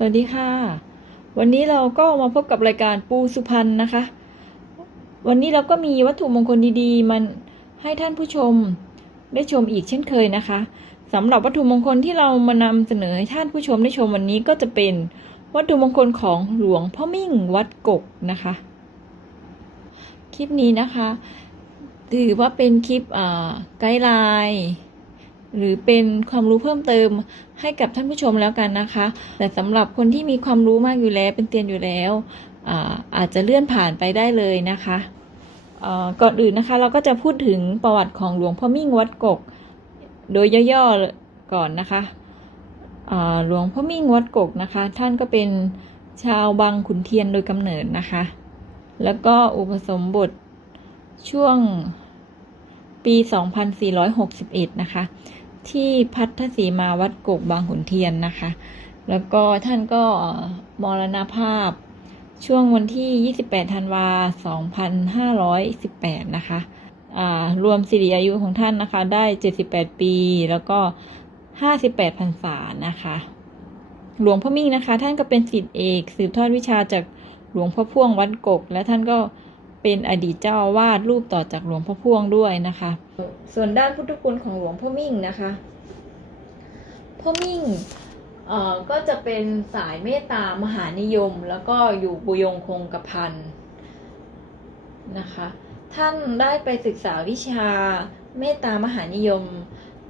สวัสดีค่ะ วันนี้เราก็มาพบกับรายการปูสุพรรณนะคะ วันนี้เราก็มีวัตถุมงคลดีๆ มันให้ท่านผู้ชมได้ชมอีกเช่นเคยนะคะสำหรับวัตถุมงคลที่เรามานำเสนอให้ท่านผู้ชมได้ชมวันนี้ก็จะเป็นวัตถุมงคลของหลวงพ่อมิ่งวัดกกนะคะ คลิปนี้นะคะ ถือว่าเป็นคลิปไกด์ไลน์ หรือเป็นความรู้เพิ่มเติมให้กับท่านผู้ชมแล้วกันนะคะ แต่สำหรับคนที่มีความรู้มากอยู่แล้วเป็นเตียนอยู่แล้วอาอาจจะเลื่อนผ่านไปได้เลยนะคะก่อนอื่นนะคะเราก็จะพูดถึงประวัติของหลวงพ่อมิ่งวัดกก โดยย่อๆก่อนนะคะหลวงพ่อมิ่งวัดกกนะคะ ท่านก็เป็นชาวบางขุนเทียนโดยกำเนิดนะคะ แล้วก็อุปสมบทช่วง ปี 2461 นะคะ ที่พัทธสีมาวัดกกบางขุนเทียนนะคะ แล้วก็ท่านก็มรณภาพช่วงวันที่ 28 ธันวา 2518 นะคะรวมสิริอายุของท่านนะคะ ได้ 78 ปี แล้วก็ 58พรรษานะคะ หลวงพ่อมิ่งนะคะ ท่านก็เป็นศิษย์เอก สืบทอดวิชาจากหลวงพ่อพ่วงวัดกก และท่านก็ เป็นอดีตเจ้าอาวาสรูปต่อจากหลวงพ่อพ่วงด้วยนะคะ ส่วนด้านพุทธคุณของหลวงพ่อมิ่งนะคะพ่อมิ่งเอ่อก็จะเป็นสายเมตตามหานิยม แล้วก็อยู่บุยงคงกระพันนะคะ ท่านได้ไปศึกษาวิชาเมตตามหานิยม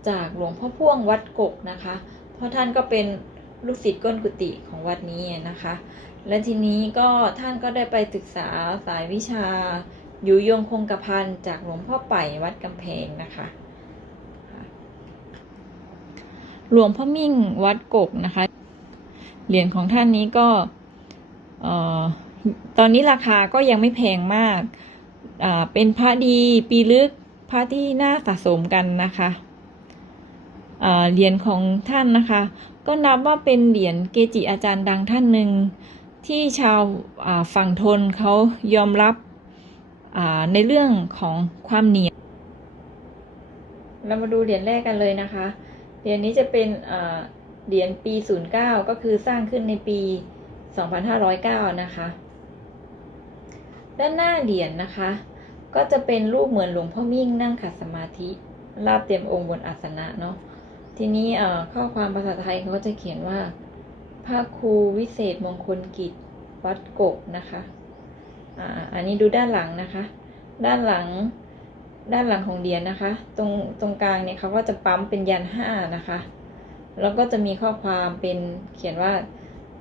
จากหลวงพ่อพ่วงวัดกกนะคะ เพราะท่านก็เป็นลูกศิษย์ก้นกุฏิของวัดนี้นะคะ และทีนี้ก็ท่านก็ได้ไปศึกษาสายวิชาอยู่ยงคงกระพันจากหลวงพ่อไป่วัดกำแพงนะคะ หลวงพ่อมิ่งวัดกกนะคะ เหรียญของท่านนี้ก็ตอนนี้ราคาก็ยังไม่แพงมาก เป็นพระดีปีลึกพระที่น่าสะสมกันนะคะเหรียญของท่านนะคะ ก็นับว่าเป็นเหรียญเกจิอาจารย์ดังท่านหนึ่ง ที่ชาวฝั่งทนเขายอมรับในเรื่องของความเหนียวเรามาดูเหรียญแรกกันเลยนะคะ เหรียญนี้จะเป็นเหรียญปี 09 ก็คือสร้างขึ้นในปี 2509 นะคะ ด้านหน้าเหรียญนะคะ ก็จะเป็นรูปเหมือนหลวงพ่อมิ่งนั่งขัดสมาธิราบเต็มองค์บนอาสนะเนาะ ทีนี้ข้อความภาษาไทยเขาก็จะเขียนว่า พระครูวิเศษมงคลกิจวัดกกนะคะอ่าอันนี้ดูด้านหลังนะคะ ด้านหลังด้านหลังของเหรียญนะคะ ตรงตรงกลางเนี่ยเขาก็จะปั๊มเป็นยันห้านะคะ แล้วก็จะมีข้อความเป็นเขียนว่า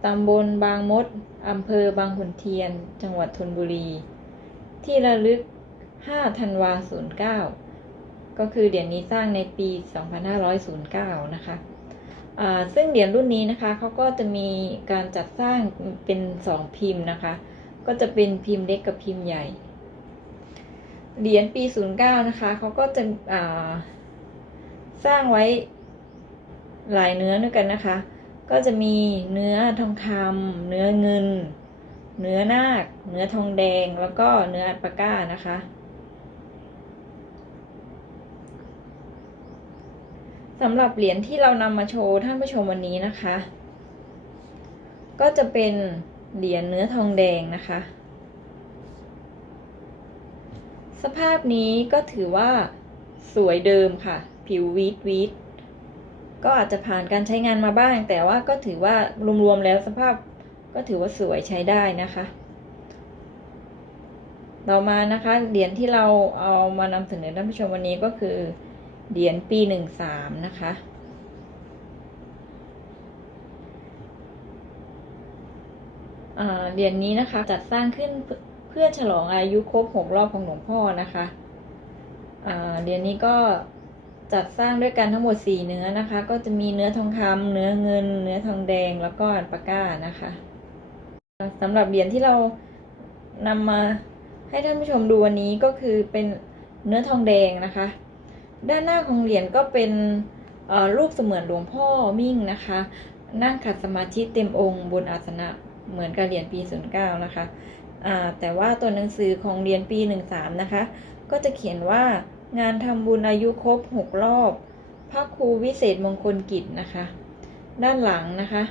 ตำบลบางมดอำเภอบางขุนเทียน จังหวัดธนบุรี ที่ระลึก 5 ธันวา09 ก็คือเหรียญนี้สร้างในปี 2509 นะคะอ่า ซึ่งเหรียญรุ่นนี้นะคะเขาก็จะมีการจัดสร้างเป็น2พิมพ์นะคะ ก็จะเป็นพิมพ์เล็กกับพิมพ์ใหญ่ เหรียญปี 09 นะคะเขาก็จะสร้างไว้หลายเนื้อด้วยกันนะคะ ก็จะมีเนื้อทองคำเนื้อเงิน เนื้อนาค เนื้อทองแดง แล้วก็เนื้ออัลปาก้านะคะ สำหรับเหรียญที่เรานำมาโชว์ท่านผู้ชมวันนี้นะคะ ก็จะเป็นเหรียญเนื้อทองแดงนะคะ สภาพนี้ก็ถือว่าสวยเดิมค่ะ ผิววีดวีดก็อาจจะผ่านการใช้งานมาบ้าง แต่ว่าก็ถือว่ารวมๆแล้วสภาพก็ถือว่าสวยใช้ได้นะคะต่อมานะคะเหรียญที่เราเอามานำเสนอท่านผู้ชมวันนี้ก็คือ เหรียญปีหนึ่งสามนะคะ เหรียญนี้นะคะจัดสร้างขึ้นเพื่อฉลองอายุครบหกรอบของหลวงพ่อนะคะเหรียญนี้ก็จัดสร้างด้วยกันทั้งหมดสี่เนื้อนะคะ ก็จะมีเนื้อทองคำเนื้อเงิน เนื้อทองแดงแล้วก็อัลปาก้านะคะสำหรับเหรียญที่เรานำมาให้ท่านผู้ชมดูวันนี้ก็คือเป็นเนื้อทองแดงนะคะ ด้านหน้าของเหรียญก็เป็นรูปเสมือนหลวงพ่อมิ่งนะคะ นั่งขัดสมาธิเต็มองค์บนอาสนะเหมือนกับเหรียญปี 09 นะคะอ่าแต่ว่าตัวหนังสือของเหรียญปี 13 นะคะ ก็จะเขียนว่างานทำบุญอายุครบ 6 รอบ พระครูวิเศษมงคลกิจนะคะ ด้านหลังนะคะ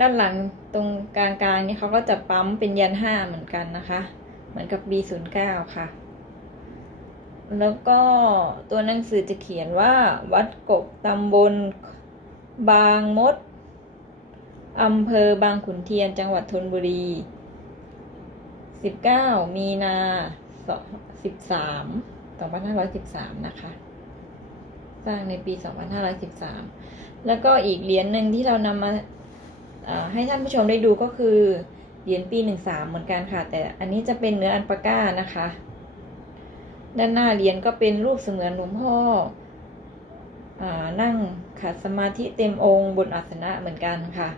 ด้านหลังตรงกลางกลางๆนี่เขาก็จะปั๊มเป็นยันห้าเหมือนกันนะคะ เหมือนกับ B09 ค่ะ แล้วก็ตัวหนังสือจะเขียนว่า วัดกกตำบลบางมดอำเภอบางขุนเทียนจังหวัดธนบุรี 19 มีนา 13 2513 นะคะ สร้างในปี 2513 แล้วก็อีกเหรียญหนึ่งที่เรานำมาให้ท่านผู้ชมได้ดูก็คือเหรียญปี 13 เหมือนกันค่ะ แต่อันนี้จะเป็นเนื้ออันปาก้านะคะ ด้านหน้าเหรียญก็เป็นรูปเสมือนหลวงพ่ออานั่งขัดสมาธิเต็มองค์บนอาสนะเหมือนกันค่ะ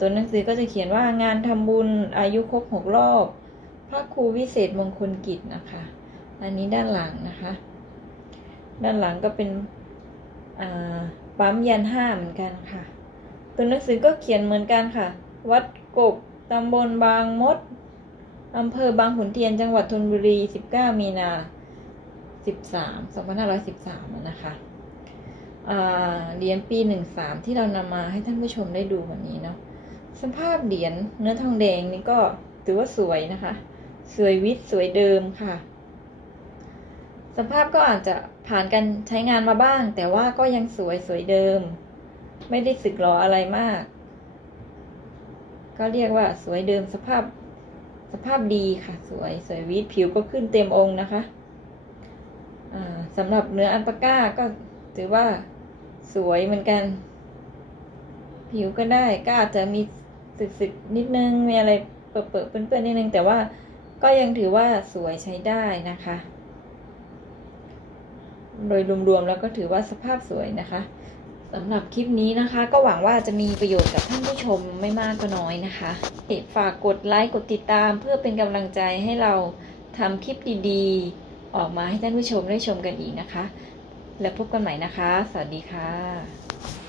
ตัวหนังสือก็จะเขียนว่างานทำบุญอายุครบหกรอบ พระครูวิเศษมงคลกิจนะคะ อันนี้ด้านหลังนะคะ ด้านหลังก็เป็นปั๊มยันห้าเหมือนกันค่ะ ตัวหนังสือก็เขียนเหมือนกันค่ะ วัดกกตำบลบางมดอำเภอบางขุนเทียนจังหวัดธนบุรี 19 มีนา 13 2513นะคะอ่าเหรียญปี 13 ที่เรานำมาให้ท่านผู้ชมได้ดูวันนี้เนาะสภาพเหรียญเนื้อทองแดงนี่ก็ถือว่าสวยนะคะ สวยวิทย์สวยเดิมค่ะ สภาพก็อาจจะผ่านการใช้งานมาบ้าง แต่ว่าก็ยังสวยสวยเดิม ไม่ได้สึกหรออะไรมาก ก็เรียกว่าสวยเดิมสภาพสภาพดีค่ะ สวยสวยวิทย์ผิวก็ขึ้นเต็มองค์นะคะ สำหรับเนื้ออันปาก้าก็ถือว่าสวยเหมือนกัน ผิวก็ได้ก็อาจจะมีสึกๆนิดนึง มีอะไรเปิดๆเปื้อนๆนิดนึง แต่ว่าก็ยังถือว่าสวยใช้ได้นะคะ โดยรวมๆแล้วก็ถือว่าสภาพสวยนะคะสำหรับคลิปนี้นะคะ ก็หวังว่าจะมีประโยชน์กับท่านผู้ชมไม่มากก็น้อยนะคะฝากกดไลค์กดติดตามเพื่อเป็นกำลังใจให้เราทำคลิปดีๆ ออกมาให้ท่านผู้ชมได้ชมกันอีกนะคะ แล้วพบกันใหม่นะคะ สวัสดีค่ะ